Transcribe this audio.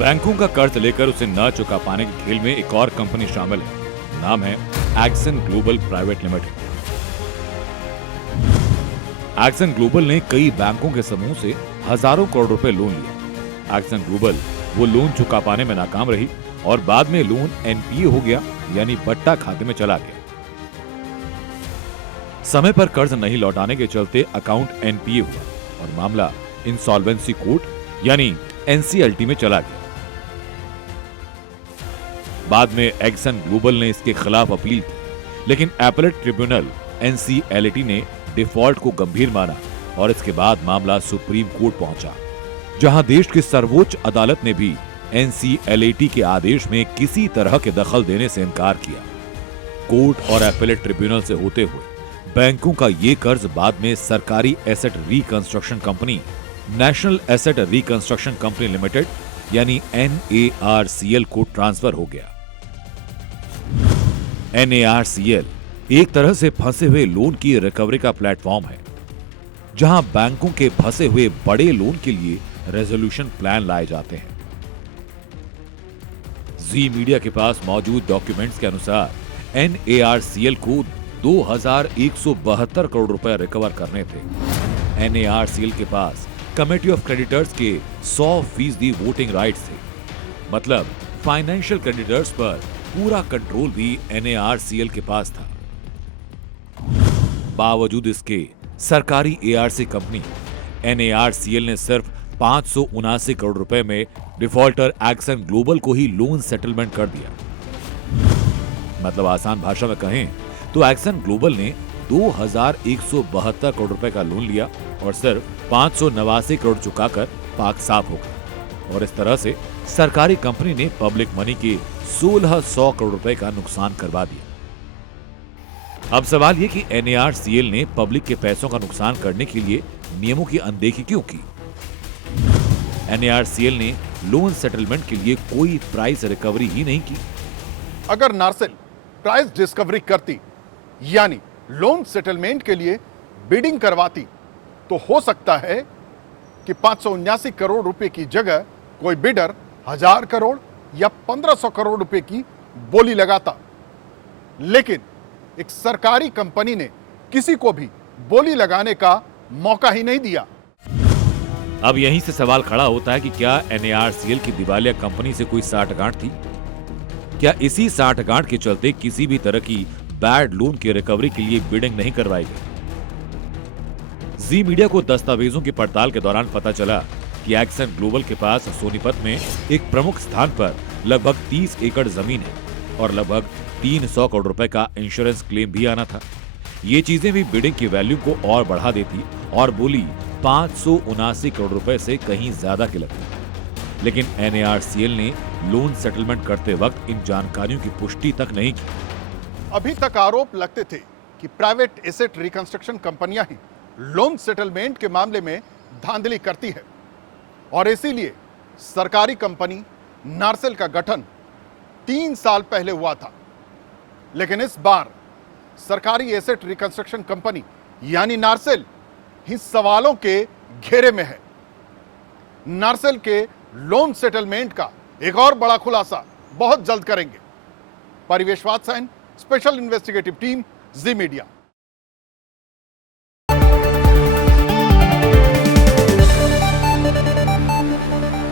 बैंकों का कर्ज लेकर उसे न चुका पाने के खेल में एक और कंपनी शामिल है। नाम है action global private limited. Action global ने कई बैंकों के समूह से हजारों करोड़ रुपए लोन लिया। एक्सन ग्लोबल वो लोन चुका पाने में नाकाम रही और बाद में लोन एनपीए हो गया, यानी बट्टा खाते में चला गया। समय पर कर्ज नहीं लौटाने के चलते अकाउंट एनपीए हुआ और मामला इंसॉल्वेंसी कोर्ट यानी एनसीएलटी में चला गया। बाद में एक्सन ग्लोबल ने इसके खिलाफ अपील की, लेकिन एपेलेट ट्रिब्यूनल एनसीएलटी ने डिफॉल्ट को गंभीर माना और इसके बाद मामला सुप्रीम कोर्ट पहुंचा, जहां देश की सर्वोच्च अदालत ने भी एनसीएलटी के आदेश में किसी तरह के दखल देने से इनकार किया। कोर्ट और एपेलेट ट्रिब्यूनल से होते हुए बैंकों का ये कर्ज बाद में सरकारी asset reconstruction company national asset reconstruction company limited यानी NARCL को ट्रांसफर हो गया। NARCL एक तरह से फंसे हुए लोन की रिकवरी का प्लेटफॉर्म है, जहां बैंकों के फंसे हुए बड़े लोन के लिए रेजोल्यूशन प्लान लाए जाते हैं। जी मीडिया के पास मौजूद डॉक्यूमेंट्स के अनुसार NARCL को 2172 करोड़ रुपए रिकवर करने थे। NARCL के पास कमेटी ऑफ क्रेडिटर्स के 100% वोटिंग राइट्स थे, मतलब फाइनेंशियल क्रेडिटर्स पर पूरा कंट्रोल भी NARCL के पास था। बावजूद इसके सरकारी ARC कंपनी NARCL ने सिर्फ 579 करोड़ रुपए में डिफॉल्टर एक्सन ग्लोबल को ही लोन सेटलमेंट कर दिया। मतलब आसान भाषा में कहें तो एक्सन ग्लोबल ने 2172 करोड़ रुपए का लोन लिया और सिर्फ 589 करोड़ चुकाकर पाक साफ हो गया और इस तरह से सरकारी कंपनी ने पब्लिक मनी के 1600 करोड़ रुपए का नुकसान करवा दिया। अब सवाल ये कि NARCL ने पब्लिक के पैसों का नुकसान करने के लिए नियमों की अनदेखी क्यों की? NARCL ने लोन सेटलमेंट के लिए कोई प्राइस रिकवरी ही नहीं की। अगर नार्सेल प्राइस डिस्कवरी करती यानी लोन सेटलमेंट के लिए बिडिंग करवाती तो हो सकता है कि 579 करोड़ रुपए की जगह कोई बिडर 1000 करोड़ या 1500 करोड़ रुपए की बोली लगाता, लेकिन एक सरकारी कंपनी ने किसी को भी बोली लगाने का मौका ही नहीं दिया। अब यहीं से सवाल खड़ा होता है कि क्या NARCL की दिवालिया कंपनी से कोई साठगांठ थी? क्या इसी साठगांठ के चलते किसी भी तरह की बैड लोन की रिकवरी के लिए बिडिंग नहीं करवाई गई? जी मीडिया को दस्तावेजों की पड़ताल के दौरान पता चला कि एक्सन ग्लोबल के पास सोनीपत में एक प्रमुख स्थान पर लगभग 30 एकड़ जमीन है और लगभग 300 करोड़ रुपए का इंश्योरेंस क्लेम भी आना था। ये चीजें भी बिडिंग की वैल्यू को और बढ़ा देती और बोली 579 करोड़ रुपए से कहीं ज्यादा की लगती। लेकिन NARCL ने लोन सेटलमेंट करते वक्त इन जानकारियों की पुष्टि तक नहीं की। अभी तक आरोप लगते थे कि प्राइवेट एसेट रिकंस्ट्रक्शन कंपनियां ही लोन सेटलमेंट के मामले में धांधली करती है और इसीलिए सरकारी कंपनी नार्सेल का गठन 3 साल पहले हुआ था। लेकिन इस बार सरकारी एसेट रिकंस्ट्रक्शन कंपनी यानी नार्सेल ही सवालों के घेरे में है। नार्सेल के लोन सेटलमेंट का एक और बड़ा खुलासा बहुत जल्द करेंगे। परिवेश वात्सयन, स्पेशल इन्वेस्टिगेटिव टीम, जी मीडिया।